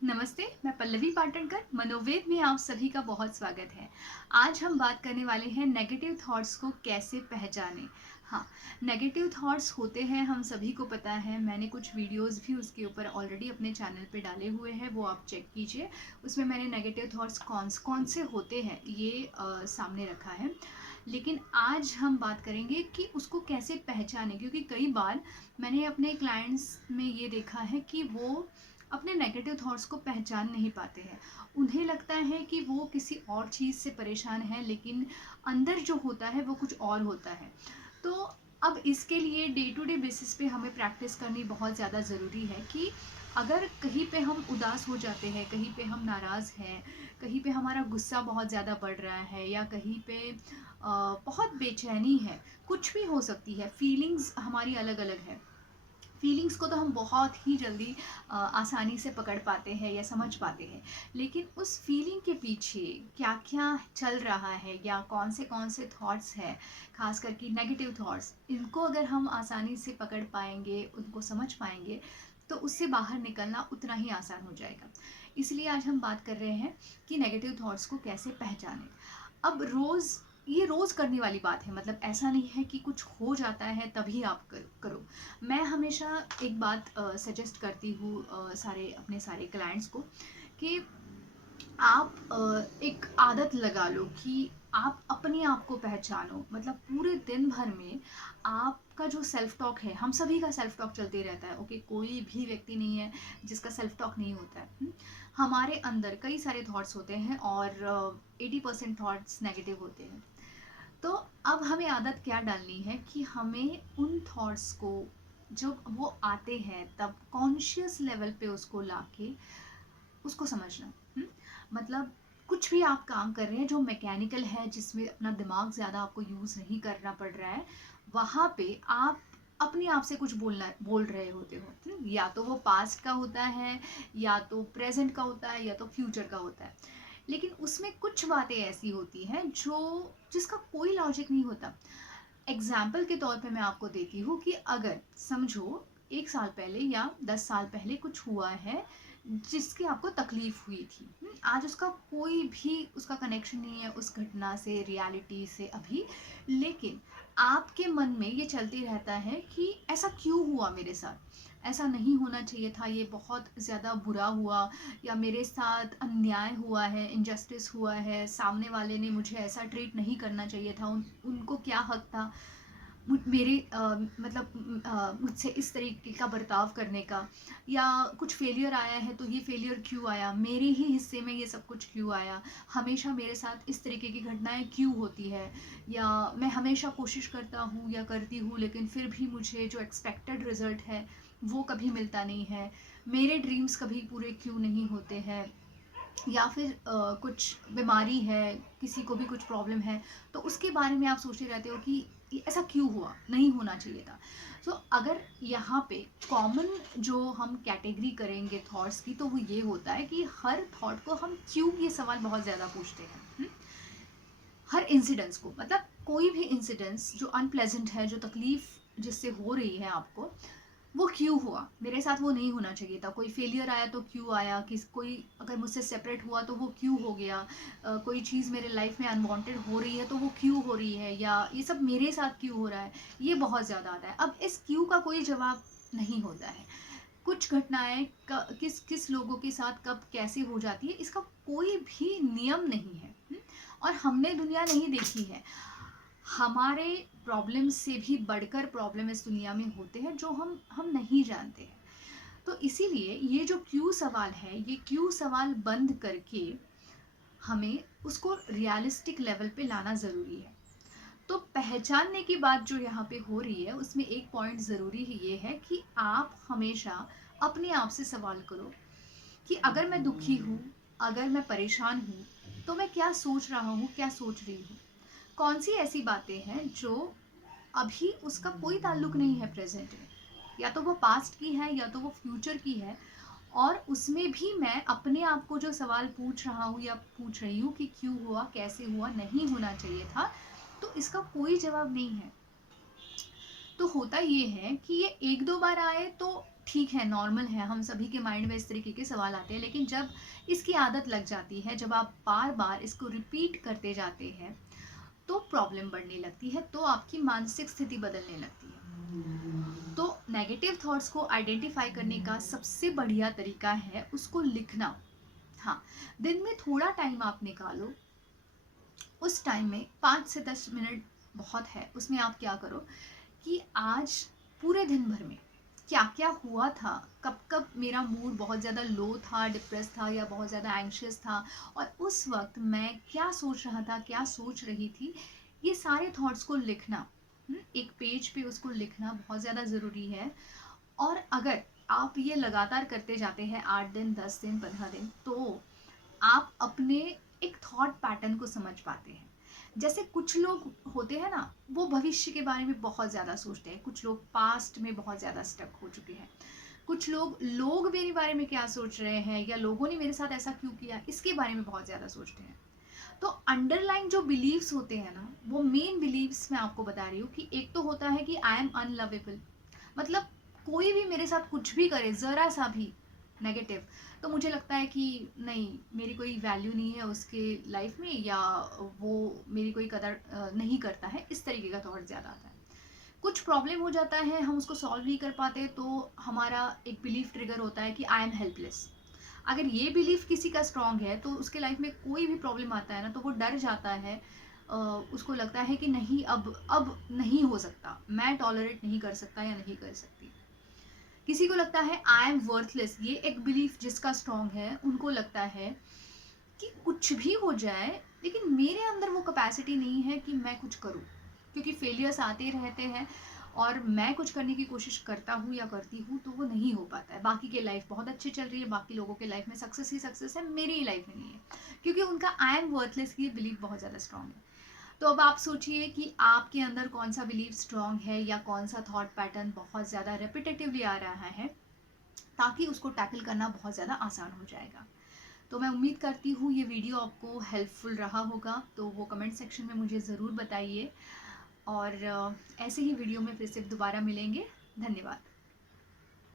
नमस्ते, मैं पल्लवी पाटणकर। मनोवेद में आप सभी का बहुत स्वागत है। आज हम बात करने वाले हैं नेगेटिव थॉट्स को कैसे पहचानें। हाँ, नेगेटिव थॉट्स होते हैं, हम सभी को पता है। मैंने कुछ वीडियोस भी उसके ऊपर ऑलरेडी अपने चैनल पे डाले हुए हैं, वो आप चेक कीजिए। उसमें मैंने नेगेटिव थॉट्स कौन कौन से होते हैं ये सामने रखा है। लेकिन आज हम बात करेंगे कि उसको कैसे पहचानें, क्योंकि कई बार मैंने अपने क्लाइंट्स में ये देखा है कि वो अपने नेगेटिव थॉट्स को पहचान नहीं पाते हैं। उन्हें लगता है कि वो किसी और चीज़ से परेशान है, लेकिन अंदर जो होता है वो कुछ और होता है। तो अब इसके लिए डे टू डे बेसिस पे हमें प्रैक्टिस करनी बहुत ज़्यादा ज़रूरी है कि अगर कहीं पे हम उदास हो जाते हैं, कहीं पे हम नाराज़ हैं, कहीं पे हमारा गुस्सा बहुत ज़्यादा बढ़ रहा है, या कहीं पे बहुत बेचैनी है, कुछ भी हो सकती है। फीलिंग्स हमारी अलग अलग है। फीलिंग्स को तो हम बहुत ही जल्दी आसानी से पकड़ पाते हैं या समझ पाते हैं, लेकिन उस फीलिंग के पीछे क्या क्या चल रहा है या कौन से थॉट्स हैं, खास करके नेगेटिव थॉट्स, इनको अगर हम आसानी से पकड़ पाएंगे, उनको समझ पाएंगे, तो उससे बाहर निकलना उतना ही आसान हो जाएगा। इसलिए आज हम बात कर रहे हैं कि नेगेटिव थॉट्स को कैसे पहचानें। अब ये रोज़ करने वाली बात है, मतलब ऐसा नहीं है कि कुछ हो जाता है तभी आप करो। मैं हमेशा एक बात सजेस्ट करती हूँ अपने सारे क्लाइंट्स को कि आप एक आदत लगा लो कि आप अपने आप को पहचानो। मतलब पूरे दिन भर में आपका जो सेल्फ टॉक है, हम सभी का सेल्फ टॉक चलते रहता है। ओके, कोई भी व्यक्ति नहीं है जिसका सेल्फ टॉक नहीं होता है। हमारे अंदर कई सारे थॉट्स होते हैं और 80% थॉट्स नेगेटिव होते हैं। तो अब हमें आदत क्या डालनी है कि हमें उन थॉट्स को, जब वो आते हैं तब कॉन्शियस लेवल पे उसको लाके उसको समझना। मतलब कुछ भी आप काम कर रहे हैं जो मैकेनिकल है, जिसमें अपना दिमाग ज़्यादा आपको यूज़ नहीं करना पड़ रहा है, वहाँ पे आप अपने आप से कुछ बोल रहे होते हो। या तो वो पास्ट का होता है, या तो प्रेजेंट का होता है, या तो फ्यूचर का होता है। लेकिन उसमें कुछ बातें ऐसी होती हैं जो जिसका कोई लॉजिक नहीं होता। एग्जाम्पल के तौर पे मैं आपको देती हूँ कि अगर समझो 1 साल पहले या 10 साल पहले कुछ हुआ है जिसकी आपको तकलीफ हुई थी। आज उसका कोई भी उसका कनेक्शन नहीं है उस घटना से, रियलिटी से अभी। लेकिन आपके मन में ये चलते रहता है कि ऐसा क्यों हुआ मेरे साथ, ऐसा नहीं होना चाहिए था, ये बहुत ज़्यादा बुरा हुआ, या मेरे साथ अन्याय हुआ है, इनजस्टिस हुआ है, सामने वाले ने मुझे ऐसा ट्रीट नहीं करना चाहिए था, उनको क्या हक था मेरे मुझसे इस तरीके का बर्ताव करने का, या कुछ फेलियर आया है तो ये फेलियर क्यों आया, मेरे ही हिस्से में ये सब कुछ क्यों आया, हमेशा मेरे साथ इस तरीके की घटनाएं क्यों होती है, या मैं हमेशा कोशिश करता हूँ या करती हूँ लेकिन फिर भी मुझे जो एक्सपेक्टेड रिजल्ट है वो कभी मिलता नहीं है, मेरे ड्रीम्स कभी पूरे क्यों नहीं होते हैं, या फिर कुछ बीमारी है, किसी को भी कुछ प्रॉब्लम है, तो उसके बारे में आप सोचते रहते हो कि ये ऐसा क्यों हुआ, नहीं होना चाहिए था। सो अगर यहाँ पे कॉमन जो हम कैटेगरी करेंगे थॉट्स की, तो वो ये होता है कि हर थॉट को हम क्यों, ये सवाल बहुत ज़्यादा पूछते हैं। हर इंसिडेंस को, मतलब कोई भी इंसिडेंस जो अनप्लेजेंट है, जो तकलीफ जिससे हो रही है आपको, वो क्यों हुआ, मेरे साथ वो नहीं होना चाहिए था। कोई फेलियर आया तो क्यों आया, कोई अगर मुझसे सेपरेट हुआ तो वो क्यों हो गया, कोई चीज़ मेरे लाइफ में अनवांटेड हो रही है तो वो क्यों हो रही है, या ये सब मेरे साथ क्यों हो रहा है, ये बहुत ज़्यादा आता है। अब इस क्यों का कोई जवाब नहीं होता है। कुछ घटनाएं किस किस लोगों के साथ कब कैसे हो जाती है, इसका कोई भी नियम नहीं है। और हमने दुनिया नहीं देखी है, हमारे प्रॉब्लम से भी बढ़कर प्रॉब्लम इस दुनिया में होते हैं जो हम नहीं जानते हैं। तो इसीलिए ये जो क्यों सवाल है, ये क्यों सवाल बंद करके हमें उसको रियलिस्टिक लेवल पे लाना ज़रूरी है। तो पहचानने की बात जो यहाँ पे हो रही है, उसमें एक पॉइंट ज़रूरी ही ये है कि आप हमेशा अपने आप से सवाल करो कि अगर मैं दुखी हूँ, अगर मैं परेशान हूँ, तो मैं क्या सोच रहा हूँ, क्या सोच रही हूँ। कौन सी ऐसी बातें हैं जो अभी उसका कोई ताल्लुक नहीं है प्रेजेंट में, या तो वो पास्ट की है या तो वो फ्यूचर की है। और उसमें भी मैं अपने आप को जो सवाल पूछ रहा हूँ या पूछ रही हूँ कि क्यों हुआ, कैसे हुआ, नहीं होना चाहिए था, तो इसका कोई जवाब नहीं है। तो होता ये है कि ये 1-2 बार आए तो ठीक है, नॉर्मल है, हम सभी के माइंड में इस तरीके के सवाल आते हैं, लेकिन जब इसकी आदत लग जाती है, जब आप बार बार इसको रिपीट करते जाते हैं, तो प्रॉब्लम बढ़ने लगती है, तो आपकी मानसिक स्थिति बदलने लगती है। तो नेगेटिव थॉट्स को आइडेंटिफाई करने का सबसे बढ़िया तरीका है उसको लिखना। हाँ, दिन में थोड़ा टाइम आप निकालो, उस टाइम में 5 से 10 मिनट बहुत है, उसमें आप क्या करो कि आज पूरे दिन भर में क्या क्या हुआ था, कब कब मेरा मूड बहुत ज़्यादा लो था, डिप्रेस था या बहुत ज़्यादा एंग्शियस था, और उस वक्त मैं क्या सोच रहा था, क्या सोच रही थी, ये सारे थॉट्स को लिखना। एक पेज पे उसको लिखना बहुत ज़्यादा ज़रूरी है। और अगर आप ये लगातार करते जाते हैं 8 दिन, 10 दिन, 15 दिन, तो आप अपने एक थॉट पैटर्न को समझ पाते हैं। जैसे कुछ लोग होते हैं ना, वो भविष्य के बारे में बहुत ज़्यादा सोचते हैं, कुछ लोग पास्ट में बहुत ज़्यादा स्टक हो चुके हैं, कुछ लोग मेरे बारे में क्या सोच रहे हैं या लोगों ने मेरे साथ ऐसा क्यों किया, इसके बारे में बहुत ज़्यादा सोचते हैं। तो अंडरलाइन जो बिलीव्स होते हैं ना, वो मेन बिलीव्स मैं आपको बता रही हूँ कि एक तो होता है कि आई एम अनलवेबल, मतलब कोई भी मेरे साथ कुछ भी करे, ज़रा सा भी नेगेटिव, तो मुझे लगता है कि नहीं, मेरी कोई वैल्यू नहीं है उसके लाइफ में, या वो मेरी कोई कदर नहीं करता है, इस तरीके का थॉट ज़्यादा आता है। कुछ प्रॉब्लम हो जाता है, हम उसको सॉल्व नहीं कर पाते, तो हमारा एक बिलीफ ट्रिगर होता है कि आई एम हेल्पलेस। अगर ये बिलीफ किसी का स्ट्रांग है, तो उसके लाइफ में कोई भी प्रॉब्लम आता है ना, तो वो डर जाता है। उसको लगता है कि नहीं, अब नहीं हो सकता, मैं टॉलरेट नहीं कर सकता या नहीं कर सकती। किसी को लगता है आई एम वर्थलेस, ये एक बिलीफ जिसका स्ट्रांग है, उनको लगता है कि कुछ भी हो जाए, लेकिन मेरे अंदर वो कैपेसिटी नहीं है कि मैं कुछ करूं, क्योंकि फेलियर्स आते रहते हैं और मैं कुछ करने की कोशिश करता हूँ या करती हूँ, तो वो नहीं हो पाता है। बाकी की लाइफ बहुत अच्छी चल रही है, बाकी लोगों के लाइफ में सक्सेस ही सक्सेस है, मेरी ही लाइफ में नहीं है, क्योंकि उनका आई एम वर्थलेस की बिलीफ बहुत ज़्यादा स्ट्रांग है। तो अब आप सोचिए कि आपके अंदर कौन सा बिलीफ स्ट्रांग है, या कौन सा थॉट पैटर्न बहुत ज़्यादा रेपिटेटिवली आ रहा है, ताकि उसको टैकल करना बहुत ज़्यादा आसान हो जाएगा। तो मैं उम्मीद करती हूँ ये वीडियो आपको हेल्पफुल रहा होगा, तो वो कमेंट सेक्शन में मुझे ज़रूर बताइए, और ऐसे ही वीडियो में फिर से दोबारा मिलेंगे। धन्यवाद।